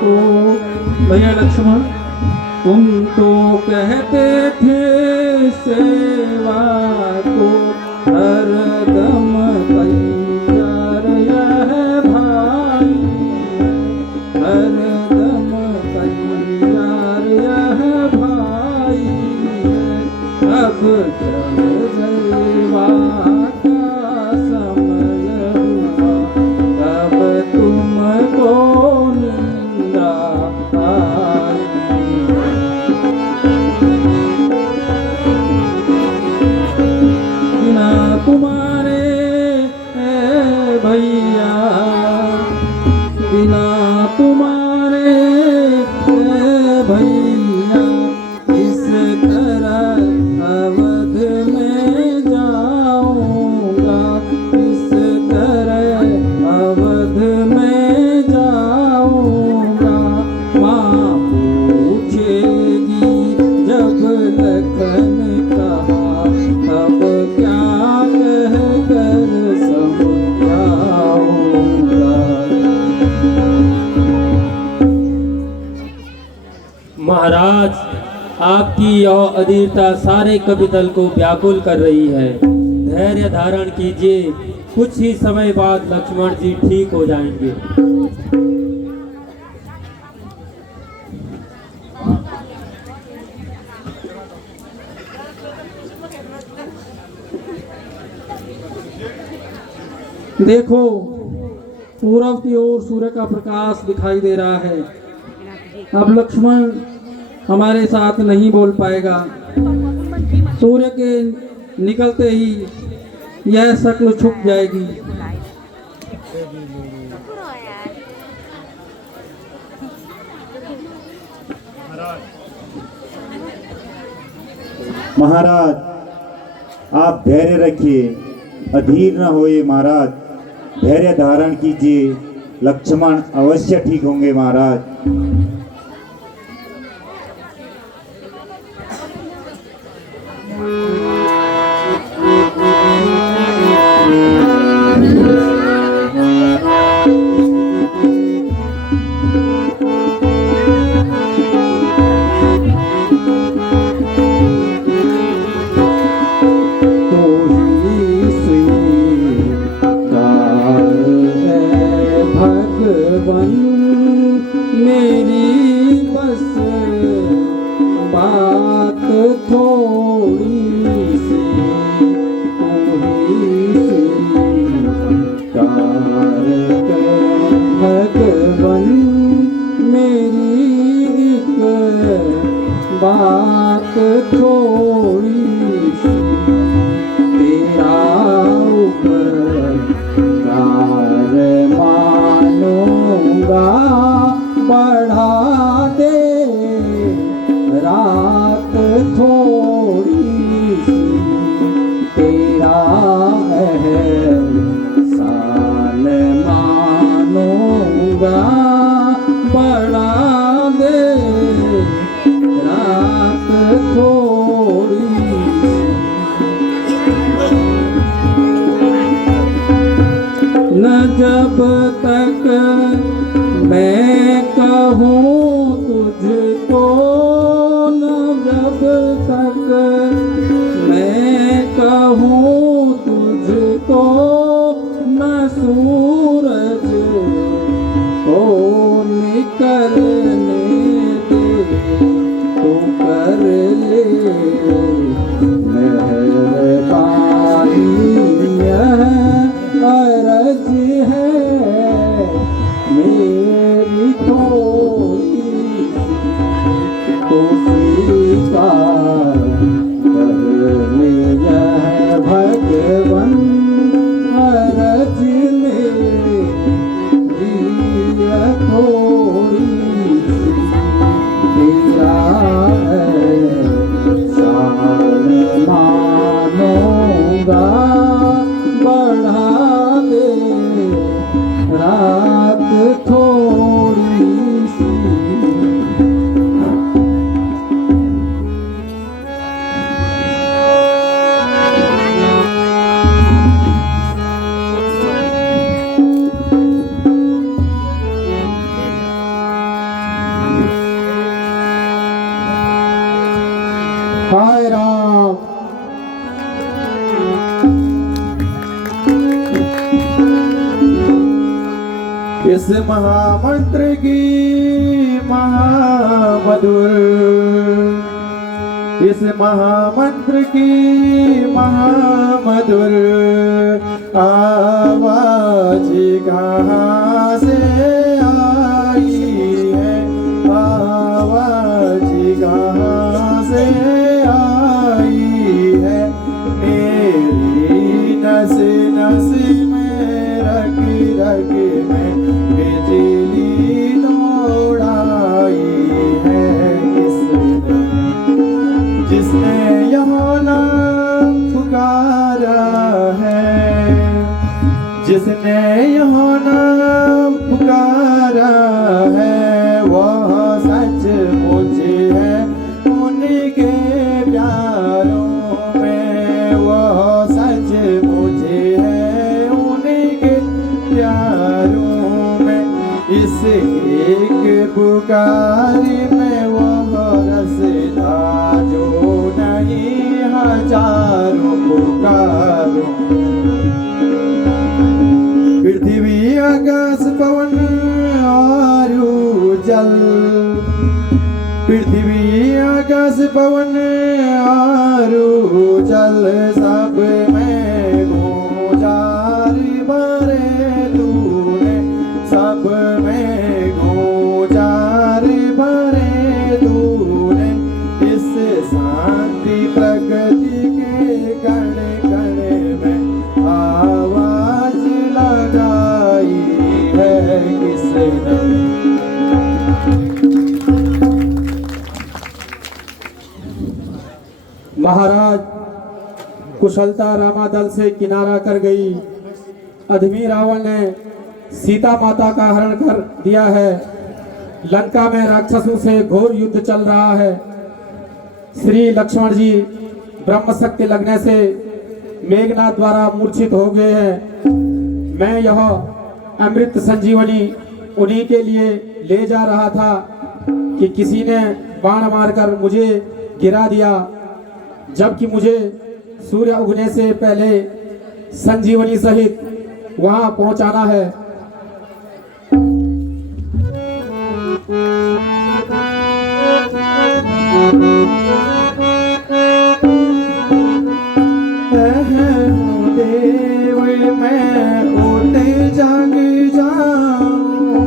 को। भैया लक्ष्मण, तुम तो कहते थे सेवा को, हरदम तैयार यह भाई, हरदम तैयार यह भाई है। अब जब सेवा का समय हुआ, तब तुमको निंदा आई। बिना तुम्हारे भैया, बिना तुम्हारे भैया, इस तरह अवध में जाऊंगा, इस तरह अवध में जाऊंगा। माँ पूछेगी जब लखन कहा, तब क्या कह कर समझाऊंगा। महाराज, आपकी यह अधीरता सारे कविदल को व्याकुल कर रही है। धैर्य धारण कीजिए, कुछ ही समय बाद लक्ष्मण जी ठीक हो जाएंगे। देखो, पूरब की ओर सूर्य का प्रकाश दिखाई दे रहा है। अब लक्ष्मण हमारे साथ नहीं बोल पाएगा। सूर्य के निकलते ही यह शक्ल छुप जाएगी। महाराज, आप धैर्य रखिए, अधीर न होए महाराज, धैर्य धारण कीजिए, लक्ष्मण अवश्य ठीक होंगे महाराज। मेरी बस बात थोड़ी सी, तू ही स्वीकार कर भगवन, मेरी एक बात थोड़ी सी। तेरा उपकार मानूंगा, बढ़ा दे रात थोड़ी सी। तेरा एहसान मानूंगा, बढ़ा दे रात थोड़ी सी। न जब तक मैं कहूँ तुझको, न जब तक मैं कहूँ तुझको, न सूरज को निकलने दे, तू कर ले मेहरबानी, यह अर्ज है मेरी थोड़ी, तो स्वीकार कर ले यह भगवन, अर्ज मेरी यह थोड़ी सी। तेरा एहसान मानूंगा, बढ़ा दे रात थोड़ी हाय राम। इस महामंत्र की महामधुर, इस महामंत्र की महामधुर आवाज कहाँ से आई है, आवाज कहाँ से आई है, मेरी नस नस में रग रग में बिजली दौड़ाई है किसने, जिसने यहाँ नाम पुकारा है, जिसने यहाँ नाम पुकारा है, वह सच मुझे है उनके प्यारों में, वह सच मुझे है उनके प्यारों में, इस एक पुकारी में वह रस था जो नहीं हजारों पुकारों। पृथ्वी आकाश पवन और जल, पृथ्वी आकाश पवन और जल सब में गुजार भरे तूने, सब में गुजार भरे तूने, इस शांति प्रगति के कण कण में आवाज लगाई है किसने। महाराज कुशलता रामादल से किनारा कर गई, अधमी रावण ने सीता माता का हरण कर दिया है, लंका में राक्षसों से घोर युद्ध चल रहा है। श्री लक्ष्मण जी ब्रह्म शक्ति लगने से मेघनाथ द्वारा मूर्छित हो गए हैं। मैं यह अमृत संजीवनी उन्हीं के लिए ले जा रहा था कि किसी ने बाण मारकर मुझे गिरा दिया, जबकि मुझे सूर्य उगने से पहले संजीवनी सहित वहां पहुंचाना है। देव मैं उठे जाग जाऊं,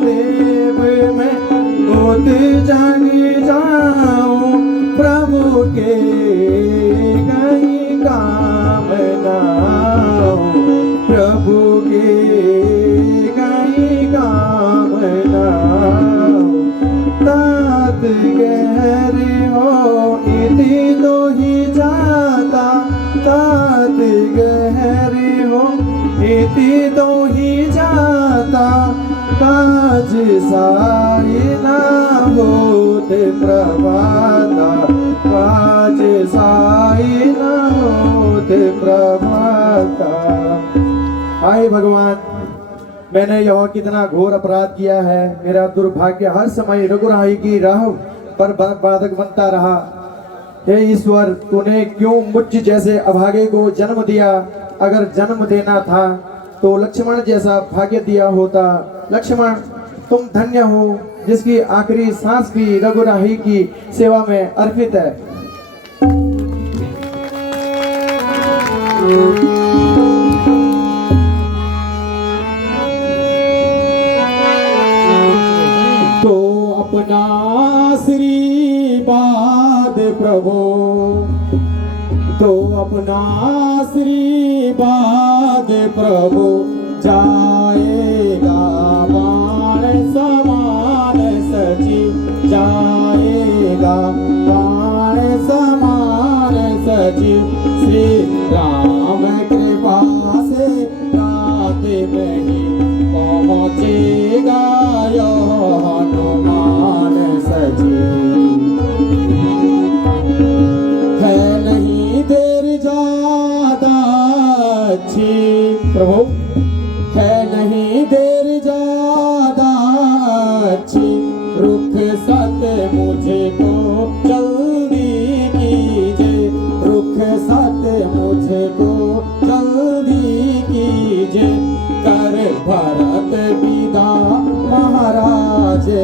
देव मैं उठे जाग जाऊं, प्रभु के कहीं काम ना हो, प्रभु के कहीं काम ना हो, तात गहरे हो इति तो ही जाता, तात गहरे हो इति तो ही जाता, काज साई ना होते प्रभाता, काज साई ना होते प्रभाता। हाय भगवान, मैंने यह कितना घोर अपराध किया है, मेरा दुर्भाग्य हर समय रघुराई की राह पर बाधक बनता रहा। हे ईश्वर, तूने क्यों मुझ जैसे अभागे को जन्म दिया? अगर जन्म देना था तो लक्ष्मण जैसा भाग्य दिया होता। लक्ष्मण, तुम धन्य हो जिसकी आखिरी सांस भी रघुराही की सेवा में अर्पित है। तो अपना आशीर्वाद प्रभु, तो अपना आशीर्वाद प्रभु, जाएगा बाण समान सचिव, जाएगा बाण समान सचिव, श्री राम कृपा से रात नहीं पहुँचेगा यह हनुमान सचिव। है नहीं देर ज्यादा अच्छी प्रभु, है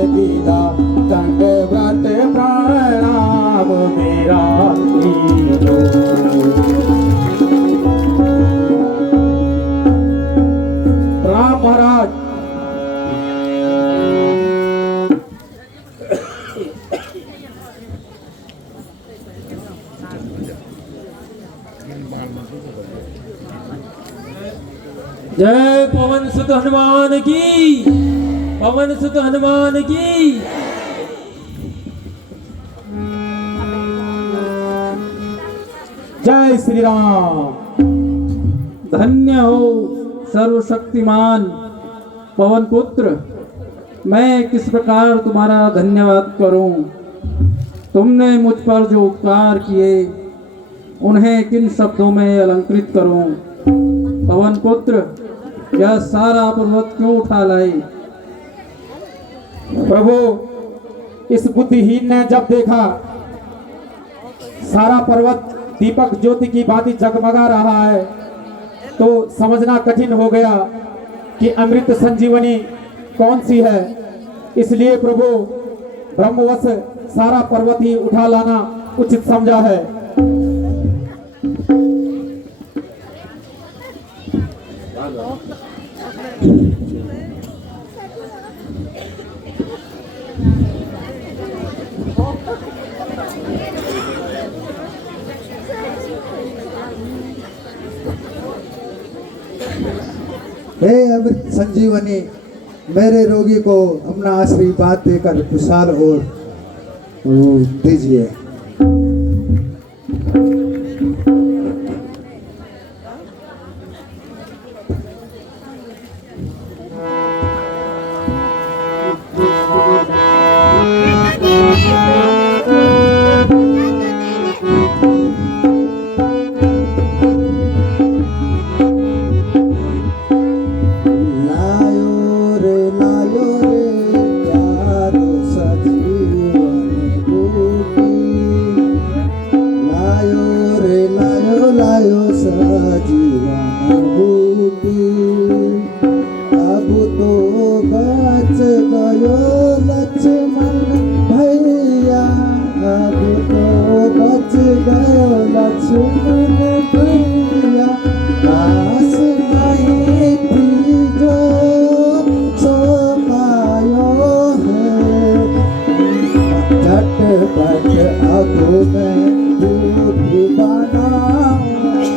विदा दंडवत प्रणाम मेरा लीजो। प्रणाम महाराज। जय पवन सुत हनुमान की, पवन सुत हनुमान की। जय श्री राम। धन्य हो सर्वशक्तिमान पवन पुत्र, मैं किस प्रकार तुम्हारा धन्यवाद करूं। तुमने मुझ पर जो उपकार किए उन्हें किन शब्दों में अलंकृत करूं। पवन पुत्र, यह सारा पर्वत क्यों उठा लाए। प्रभु, इस बुद्धिहीन ने जब देखा सारा पर्वत दीपक ज्योति की भांति जगमगा रहा है तो समझना कठिन हो गया कि अमृत संजीवनी कौन सी है। इसलिए प्रभु ब्रह्मवश सारा पर्वत ही उठा लाना उचित समझा है। हे अमृत संजीवनी, मेरे रोगी को अपना आशीर्वाद देकर खुशहाल और दीजिए।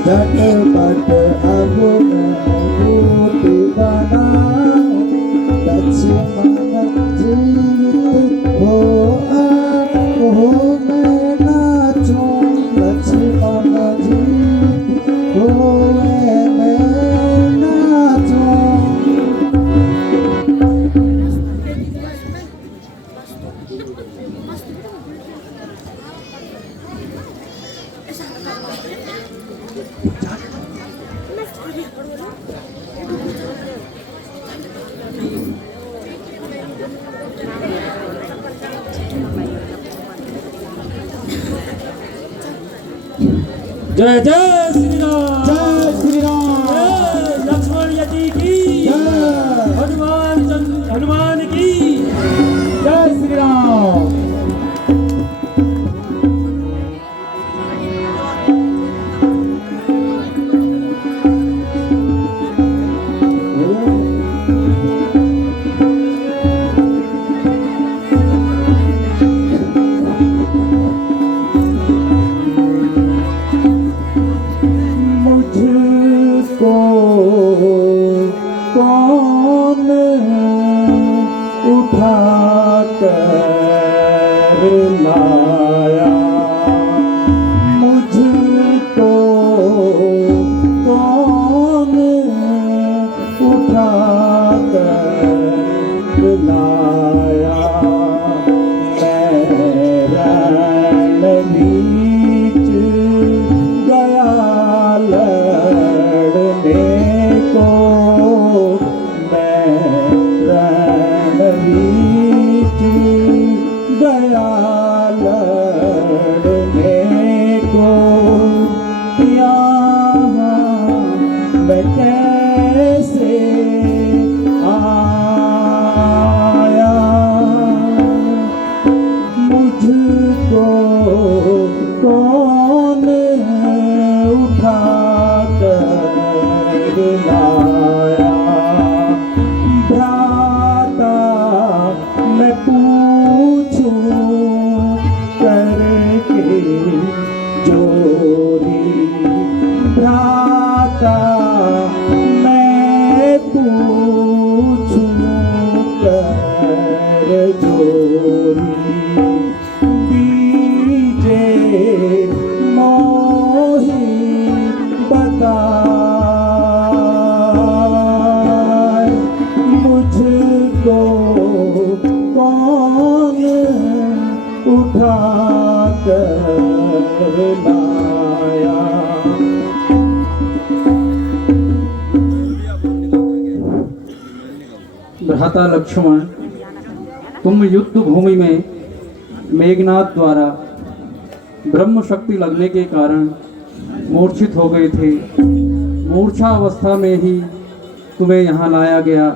झटपट अब मूर्ति बनाओ, लक्ष्मण जीवित हो मैं नाचूं, लक्ष्मण जीवित हो मैं नाचूं। जय जय श्री राम, जय श्री राम, जय लक्ष्मण यति की, जय हनुमान की, जय श्री राम। कौन उठा कर लाया, मुझको कौन उठा कर लाया। मैं रणनीच गया लड़ने को, गया लड़ने को, यहाँ मैं कैसे आया। जोरी दीजे मोही बताए मुझको कौन उठा कर लाया। भ्राता लक्ष्मण, तुम युद्ध भूमि में मेघनाथ द्वारा ब्रह्म शक्ति लगने के कारण मूर्छित हो गए थे। मूर्छा अवस्था में ही तुम्हें यहाँ लाया गया।